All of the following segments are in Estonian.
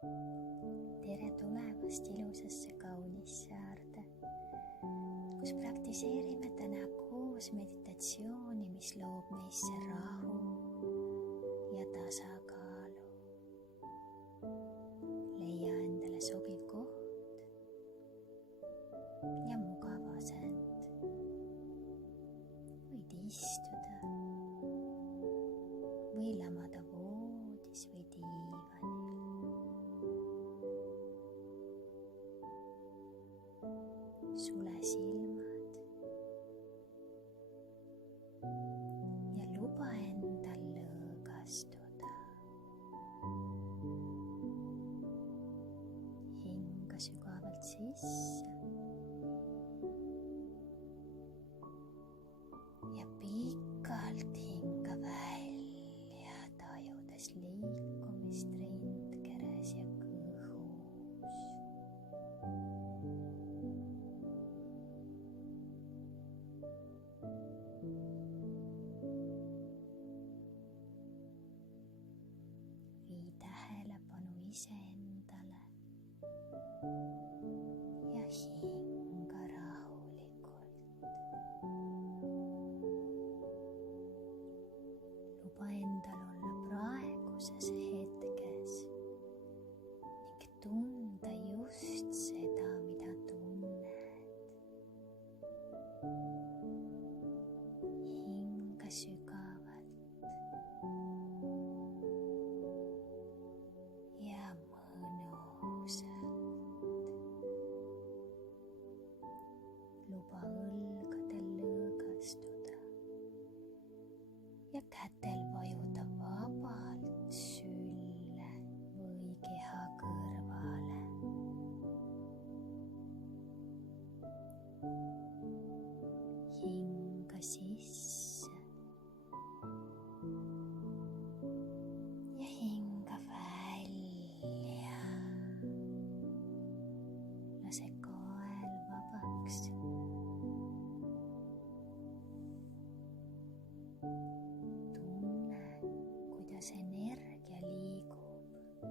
Tere tulemast ilusasse kaunisse saarde, kus praktiseerime täna koos meditatsiooni, mis loob meisse rahu ja tasakaalu. Leia endale sobiv koht ja mugav asend. Võid istuda või lamada voodis või diivanil. Sule silmad ja luba endal lõõgastuda. Hinga sügavalt sisse ja pikalt hinga välja, tajudes liikumist rindkeres ja kõhus. Vii tähelepanu iseendale ja hinga rahulikult. Luba endal olla praeguses hetkes ning tunda just seda, mida tunned. Hinga sügavalt ja mõnusalt. Luba õlgadel lõõgastuda ja kätel vajuda vabalt sülle või keha kõrvale. Hinga sisse ja hinga välja. Lase kael vabaks. Tunne, kuidas energia liigub.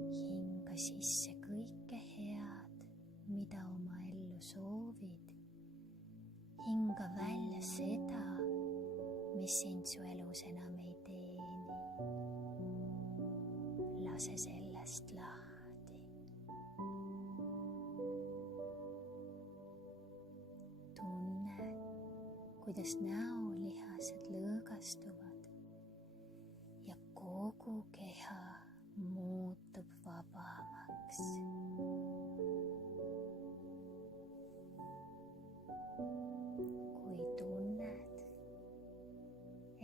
Hinga sisse kõike head, mida oma ellu soovid. Hinga välja seda, mis sind su elus enam ei teeni. Lase sellest lahti. Tunne, kuidas näolihased lõõgastuvad ja kogu keha muutub vabamaks. Kui tunned,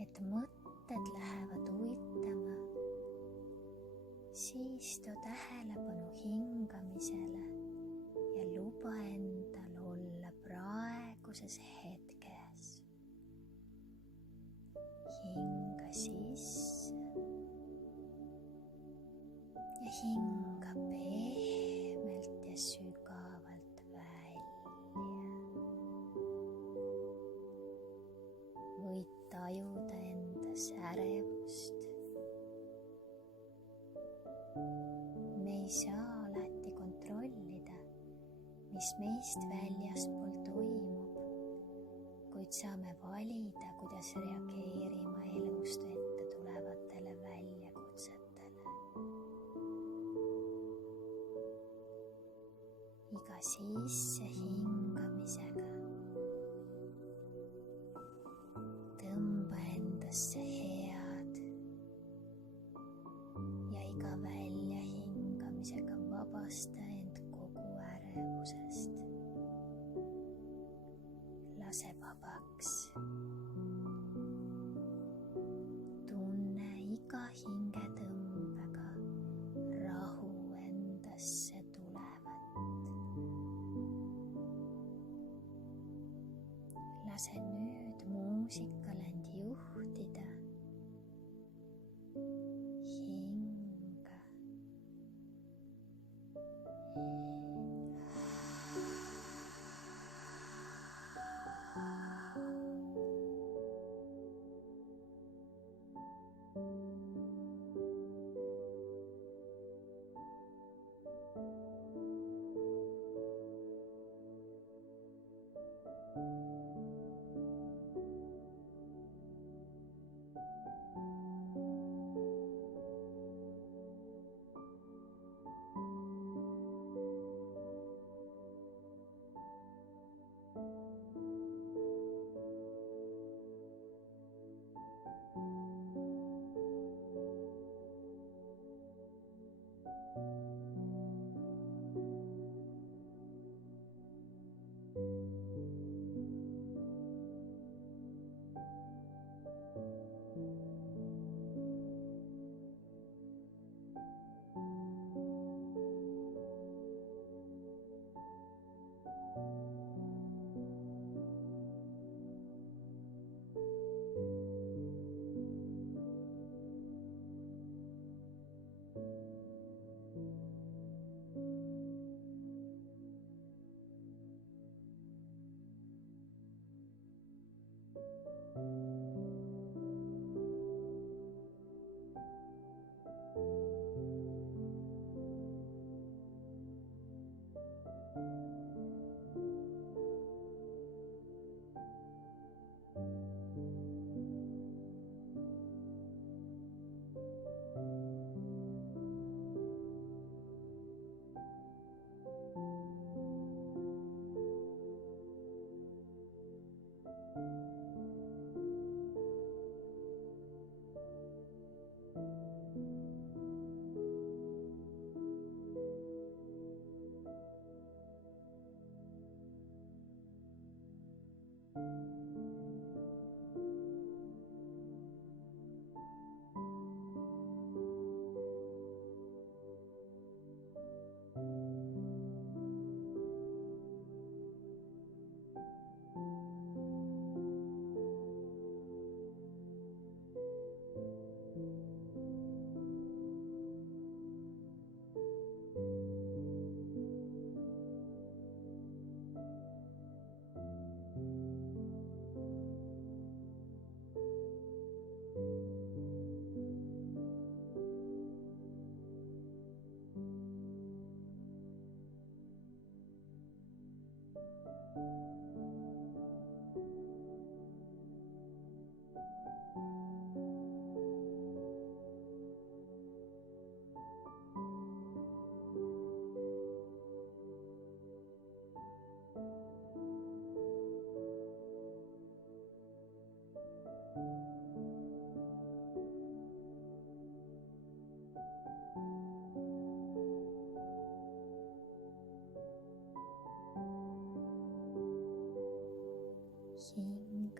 et mõtted lähevad uitama, siis too tähelepanu hingamisele ja luba endal olla praeguses hetkes. Hinga sisse ja hinga pehmelt ja sügavalt välja. Võid tajuda endas ärevust. Me ei saa alati kontrollida, mis meist väljaspool toimub, kuid saame valida, kuidas reageerima elust ette tulevatele väljakutsetele. Iga sisse hingamisega tõmba endasse head ja iga väljahingamisega vabasta end kogu ärevusest. Lase vabaks. Tunne iga hingetõmbega rahu endasse tulevat.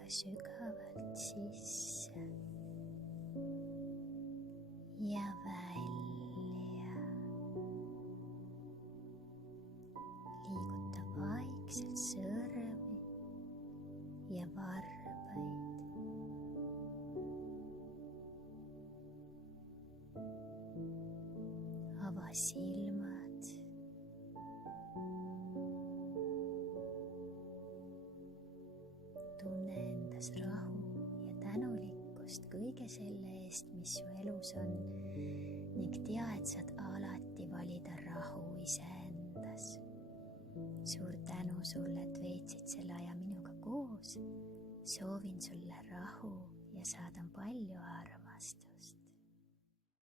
hinga sügavalt sisse ja välja. Liiguta vaikselt sõrmi ja varbaid. Ava silmad. Tunne endas rahu ja tänulikkust kõige selle eest, mis su elus on, ning tea, et saad alati valida rahu iseendas. Suur tänu sulle, et veetsid selle aja minuga koos. Soovin sulle rahu ja saadan palju armastust.